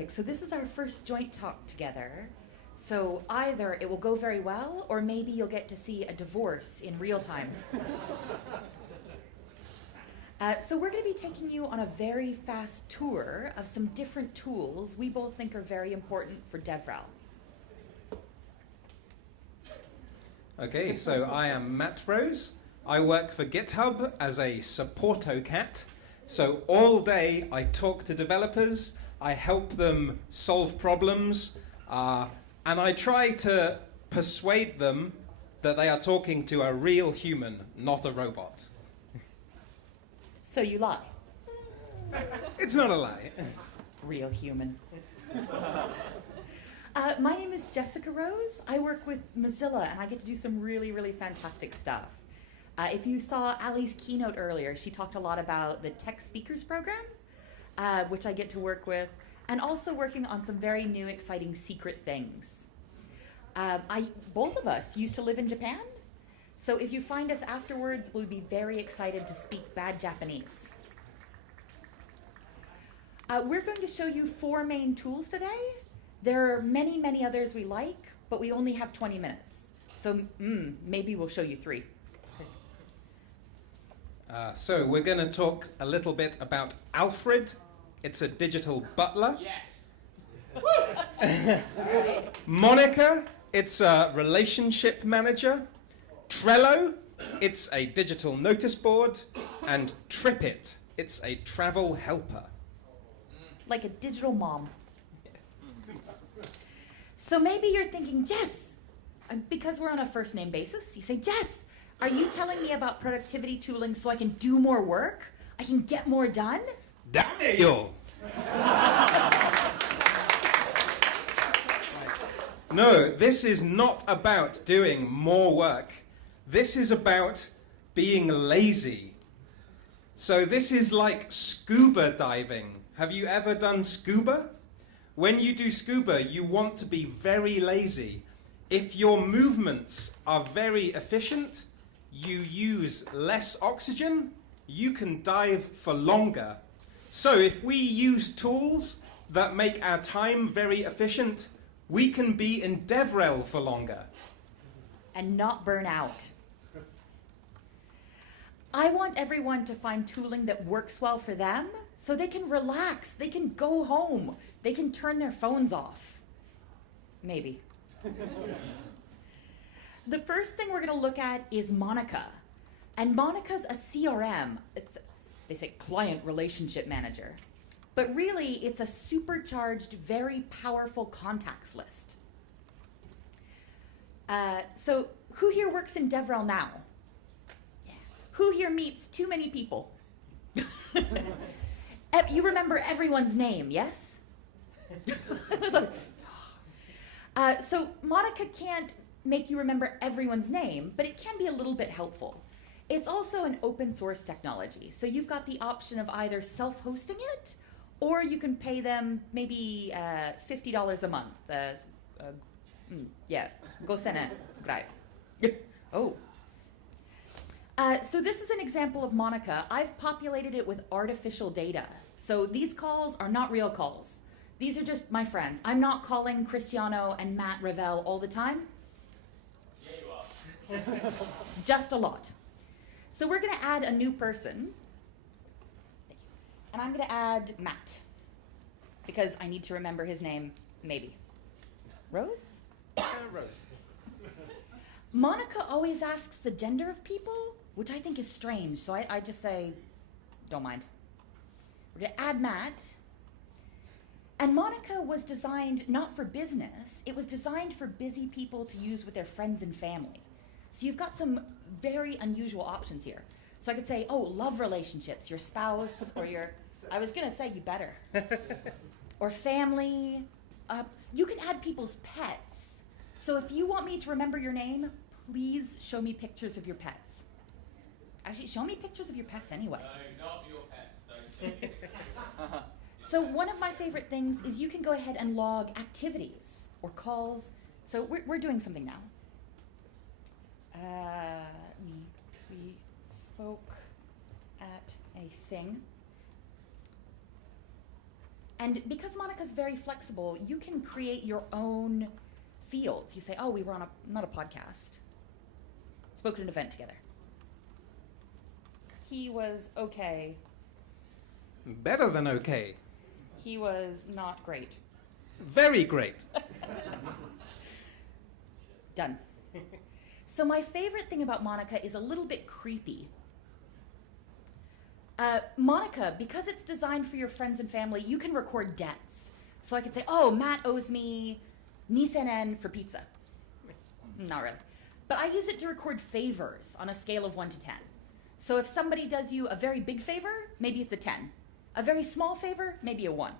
Fantastic. So this is our first joint talk together. So either it will go very well, or maybe you'll get to see a divorce in real time. So we're going to be taking you on a very fast tour of some different tools we both think are very important for DevRel. Okay, so I am Matt Rose. I work for GitHub as a supportocat. So all day I talk to developers, I help them solve problems, and I try to persuade them that they are talking to a real human, not a robot. So you lie. It's not a lie. Real human. My name is Jessica Rose. I work with Mozilla, and I get to do some really, really fantastic stuff. If you saw Ali's keynote earlier, she talked a lot about the Tech Speakers Program, which I get to work with, and also working on some very new, exciting secret things. Both of us used to live in Japan, so if you find us afterwards, we'll be very excited to speak bad Japanese. We're going to show you 4 main tools today. There are many, many others we like, but we only have 20 minutes. So maybe we'll show you 3. So we're going to talk a little bit about Alfred. It's a digital butler. Yes. Monica, it's a relationship manager. Trello, it's a digital notice board. And TripIt, it's a travel helper. Like a digital mom. So maybe you're thinking, Jess, because we're on a first name basis, you say, Jess, are you telling me about productivity tooling so I can do more work? I can get more done? Damn you! No, this is not about doing more work. This is about being lazy. So this is like scuba diving. Have you ever done scuba? When you do scuba, you want to be very lazy. If your movements are very efficient, you use less oxygen, you can dive for longer. So if we use tools that make our time very efficient, we can be in DevRel for longer. And not burn out. I want everyone to find tooling that works well for them so they can relax, they can go home, they can turn their phones off. Maybe. The first thing we're going to look at is Monica. And Monica's a CRM. They say client relationship manager. But really, it's a supercharged, very powerful contacts list. So who here works in DevRel now? Yeah. Who here meets too many people? You remember everyone's name, yes? So Monica can't make you remember everyone's name, but it can be a little bit helpful. It's also an open source technology, so you've got the option of either self-hosting it, or you can pay them maybe $50 a month. Yeah, $50 grai. Oh. So this is an example of Monica. I've populated it with artificial data. So these calls are not real calls. These are just my friends. I'm not calling Cristiano and Matt Ravel all the time. Yeah, you are. Just a lot. So we're going to add a new person. And I'm going to add Matt, because I need to remember his name, maybe. Rose? Rose. Monica always asks the gender of people, which I think is strange, so I just say, don't mind. We're going to add Matt. And Monica was designed not for business, it was designed for busy people to use with their friends and family. So you've got some very unusual options here. So I could say, oh, love relationships, your spouse, or your, I was going to say you better. Or family. You can add people's pets. So if you want me to remember your name, please show me pictures of your pets. Actually, show me pictures of your pets anyway. No, not your pets. Don't show me. So one of my favorite things is you can go ahead and log activities or calls. So we're doing something now. We spoke at a thing. And because Monica's very flexible, you can create your own fields. You say, oh, we were on not a podcast, spoke at an event together. He was okay. Better than okay. He was not great. Very great. Done. So my favorite thing about Monica is a little bit creepy. Monica, because it's designed for your friends and family, you can record debts. So I could say, oh, Matt owes me Nissan for pizza. Not really. But I use it to record favors on a scale of 1 to 10. So if somebody does you a very big favor, maybe it's a 10. A very small favor, maybe a 1.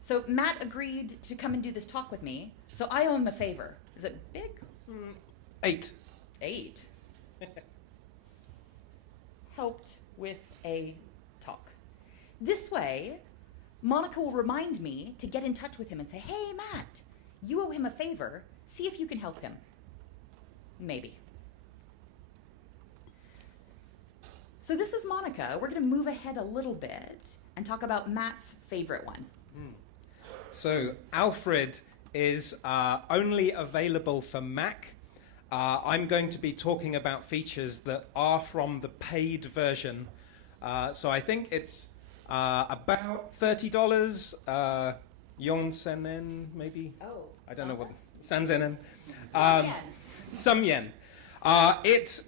So Matt agreed to come and do this talk with me, so I owe him a favor. Is it big? 8. 8. Helped with a talk. This way, Monica will remind me to get in touch with him and say, hey, Matt, you owe him a favor. See if you can help him. Maybe. So this is Monica. We're going to move ahead a little bit and talk about Matt's favorite one. So Alfred is only available for Mac. I'm going to be talking about features that are from the paid version. So I think it's about $30, Yonsenen maybe? Oh. I don't know what, Sanzenen. Yen. Some yen. It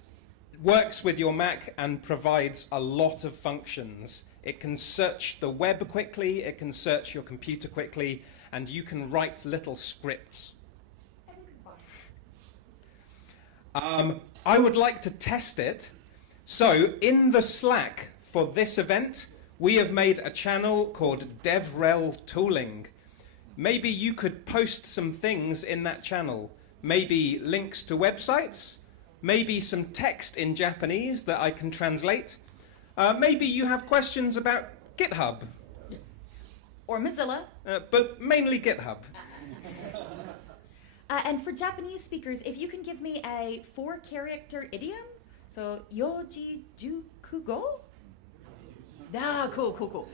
works with your Mac and provides a lot of functions. It can search the web quickly, it can search your computer quickly, and you can write little scripts. I would like to test it. So in the Slack for this event, we have made a channel called DevRel Tooling. Maybe you could post some things in that channel. Maybe links to websites, maybe some text in Japanese that I can translate. Maybe you have questions about GitHub. Or Mozilla. But mainly GitHub. And for Japanese speakers, if you can give me a 4-character idiom, so yoji jukugo? Ah, cool.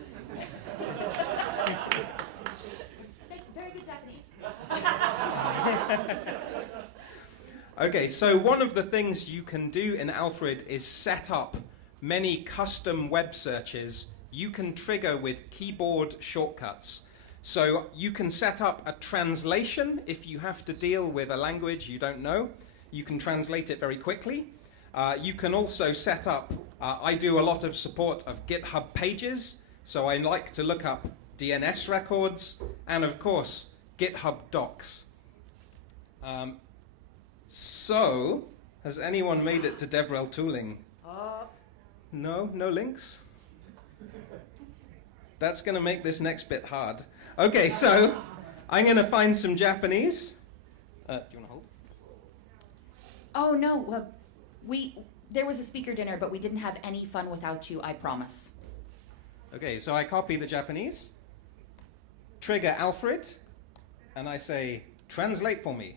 Very good Japanese. Okay, so one of the things you can do in Alfred is set up many custom web searches you can trigger with keyboard shortcuts. So you can set up a translation if you have to deal with a language you don't know. You can translate it very quickly. You can also set up, I do a lot of support of GitHub pages, so I like to look up DNS records, and of course, GitHub docs. So, has anyone made it to DevRel Tooling? No? No links? That's going to make this next bit hard. Okay, so I'm going to find some Japanese. Do you want to hold? Oh, no. Well, there was a speaker dinner, but we didn't have any fun without you, I promise. Okay, so I copy the Japanese, trigger Alfred, and I say, translate for me.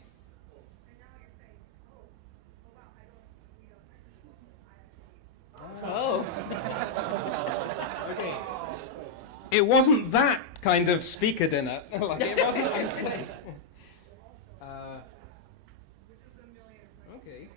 Oh. Okay. It wasn't that kind of speaker dinner. Like, it wasn't unsafe. Okay.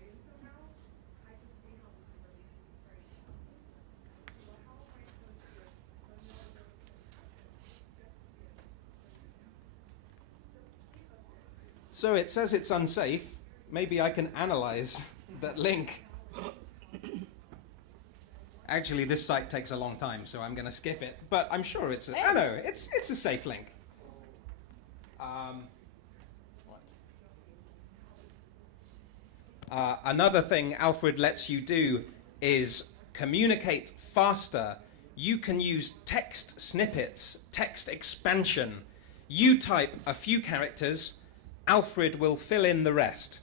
So it says it's unsafe. Maybe I can analyze that link. Actually, this site takes a long time, so I'm going to skip it. But I'm sure it's a safe link. Another thing Alfred lets you do is communicate faster. You can use text snippets, text expansion. You type a few characters, Alfred will fill in the rest.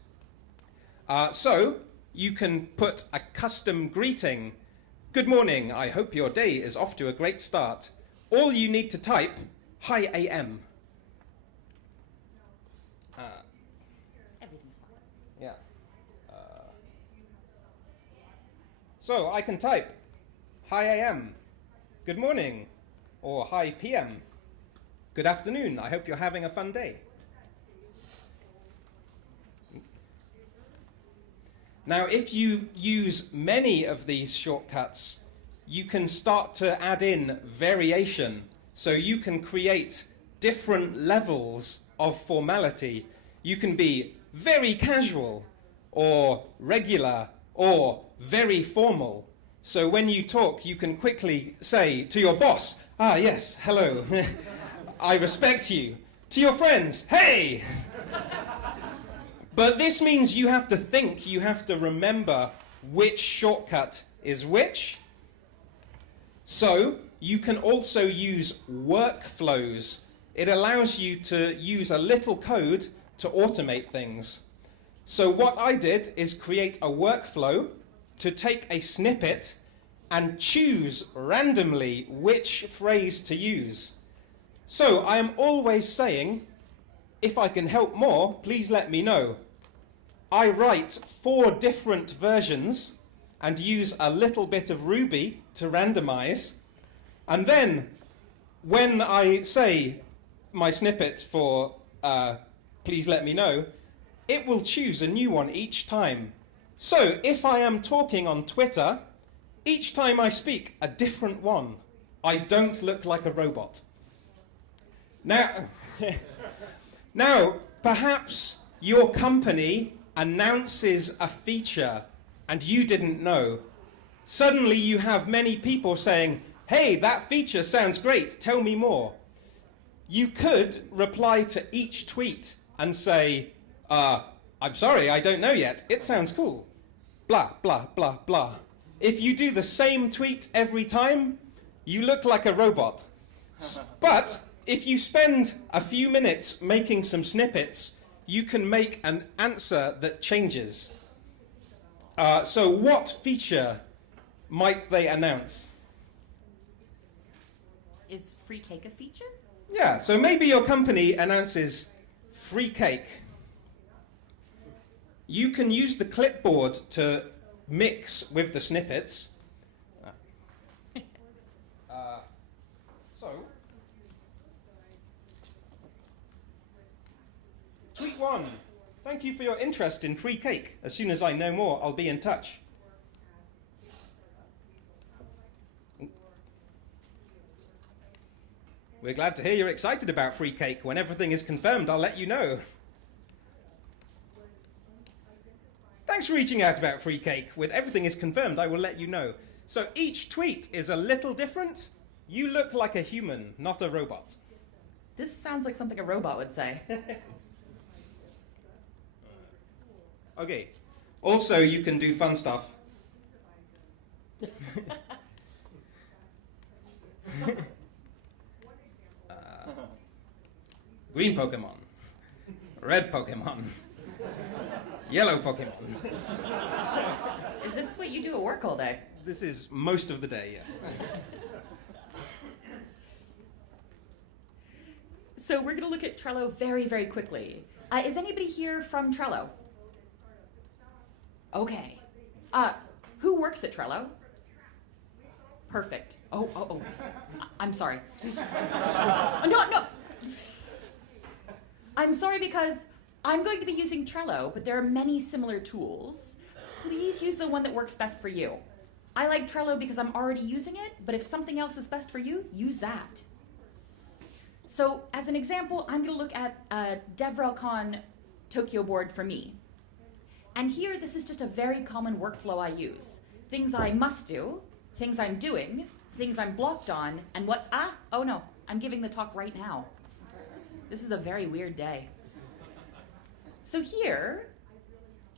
So you can put a custom greeting. Good morning, I hope your day is off to a great start. All you need to type, hi AM. Everything's fine. Yeah. So I can type, hi AM, good morning, or hi PM. good afternoon. I hope you're having a fun day. Now, if you use many of these shortcuts, you can start to add in variation. So you can create different levels of formality. You can be very casual, or regular, or very formal. So when you talk, you can quickly say to your boss, "Ah, yes, hello, I respect you." To your friends, "Hey!" But this means you have to think, you have to remember which shortcut is which. So you can also use workflows. It allows you to use a little code to automate things. So what I did is create a workflow to take a snippet and choose randomly which phrase to use. So I am always saying, "If I can help more, please let me know." I write 4 different versions and use a little bit of Ruby to randomize. And then when I say my snippet for please let me know, it will choose a new one each time. So if I am talking on Twitter, each time I speak, a different one. I don't look like a robot. Now, now perhaps your company announces a feature and you didn't know. Suddenly you have many people saying, "Hey, that feature sounds great, tell me more." You could reply to each tweet and say, "I'm sorry, I don't know yet, it sounds cool. Blah, blah, blah, blah." If you do the same tweet every time, you look like a robot. But if you spend a few minutes making some snippets, you can make an answer that changes. So what feature might they announce? Is free cake a feature? Yeah, so maybe your company announces free cake. You can use the clipboard to mix with the snippets. Tweet 1. Thank you for your interest in free cake. As soon as I know more, I'll be in touch. We're glad to hear you're excited about free cake. When everything is confirmed, I'll let you know. Thanks for reaching out about free cake. When everything is confirmed, I will let you know. So each tweet is a little different. You look like a human, not a robot. This sounds like something a robot would say. Okay. Also, you can do fun stuff. Green Pokemon. Red Pokemon. Yellow Pokemon. Is this what you do at work all day? This is most of the day, yes. So we're going to look at Trello very, very quickly. Is anybody here from Trello? Okay. Who works at Trello? Perfect. Oh. I'm sorry. No. I'm sorry because I'm going to be using Trello, but there are many similar tools. Please use the one that works best for you. I like Trello because I'm already using it, but if something else is best for you, use that. So as an example, I'm going to look at a DevRelCon Tokyo board for me. And here, this is just a very common workflow I use. Things I must do, things I'm doing, things I'm blocked on, and what's, oh no, I'm giving the talk right now. This is a very weird day. So here,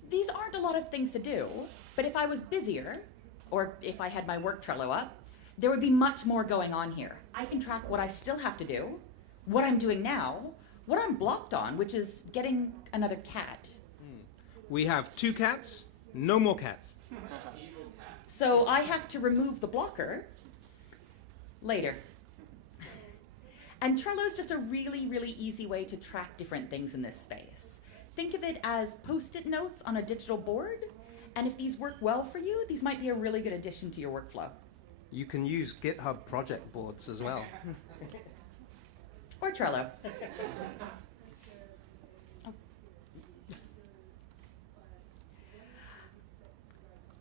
these aren't a lot of things to do, but if I was busier, or if I had my work Trello up, there would be much more going on here. I can track what I still have to do, what I'm doing now, what I'm blocked on, which is getting another cat. We have 2 cats, no more cats. So I have to remove the blocker later. And Trello is just a really, really easy way to track different things in this space. Think of it as Post-it notes on a digital board, and if these work well for you, these might be a really good addition to your workflow. You can use GitHub project boards as well. Or Trello.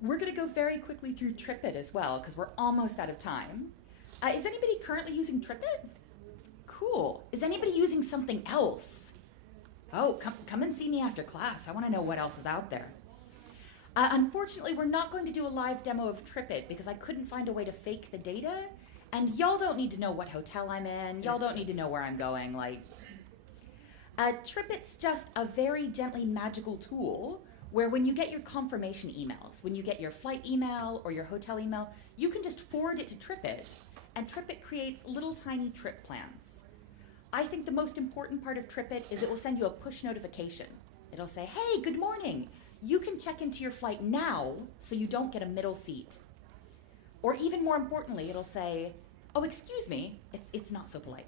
We're going to go very quickly through TripIt as well, because we're almost out of time. Is anybody currently using TripIt? Cool. Is anybody using something else? Oh, come and see me after class. I want to know what else is out there. Unfortunately, we're not going to do a live demo of TripIt because I couldn't find a way to fake the data, and y'all don't need to know what hotel I'm in. Y'all don't need to know where I'm going. TripIt's just a very gently magical tool where when you get your confirmation emails, when you get your flight email or your hotel email, you can just forward it to TripIt, and TripIt creates little tiny trip plans. I think the most important part of TripIt is it will send you a push notification. It'll say, hey, good morning. You can check into your flight now so you don't get a middle seat. Or even more importantly, it'll say, oh, excuse me, it's not so polite.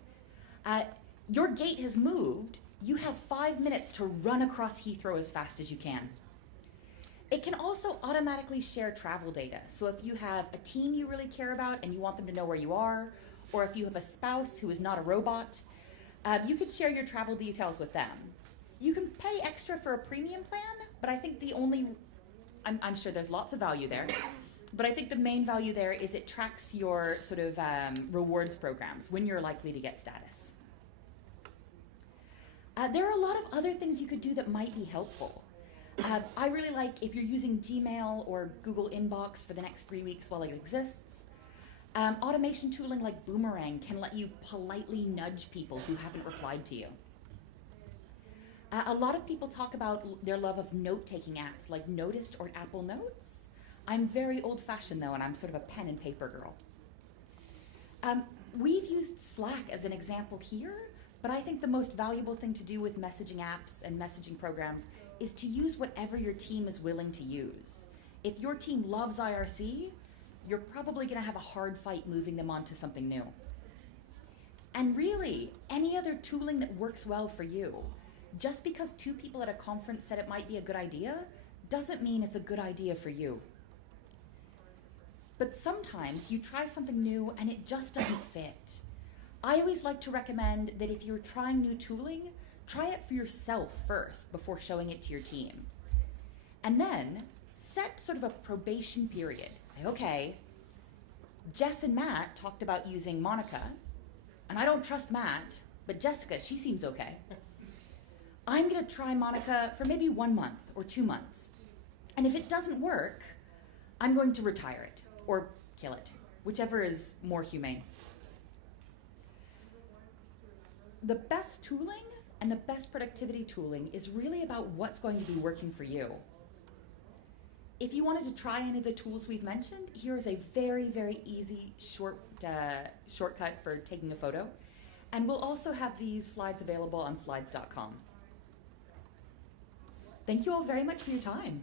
Your gate has moved. You have 5 minutes to run across Heathrow as fast as you can. It can also automatically share travel data. So if you have a team you really care about and you want them to know where you are, or if you have a spouse who is not a robot, you could share your travel details with them. You can pay extra for a premium plan, but I think I'm sure there's lots of value there, but I think the main value there is it tracks your sort of rewards programs, when you're likely to get status. There are a lot of other things you could do that might be helpful. I really like if you're using Gmail or Google Inbox for the next 3 weeks while it exists. Automation tooling like Boomerang can let you politely nudge people who haven't replied to you. A lot of people talk about their love of note-taking apps like Noticed or Apple Notes. I'm very old-fashioned though, and I'm sort of a pen and paper girl. We've used Slack as an example here, but I think the most valuable thing to do with messaging apps and messaging programs is to use whatever your team is willing to use. If your team loves IRC, you're probably going to have a hard fight moving them onto something new. And really, any other tooling that works well for you. Just because 2 people at a conference said it might be a good idea, doesn't mean it's a good idea for you. But sometimes you try something new and it just doesn't fit. I always like to recommend that if you're trying new tooling, try it for yourself first before showing it to your team. And then set sort of a probation period. Say, okay, Jess and Matt talked about using Monica, and I don't trust Matt, but Jessica, she seems okay. I'm gonna try Monica for maybe 1 month or 2 months. And if it doesn't work, I'm going to retire it or kill it, whichever is more humane. The best tooling and the best productivity tooling is really about what's going to be working for you. If you wanted to try any of the tools we've mentioned, here is a very, very easy shortcut for taking a photo. And we'll also have these slides available on slides.com. Thank you all very much for your time.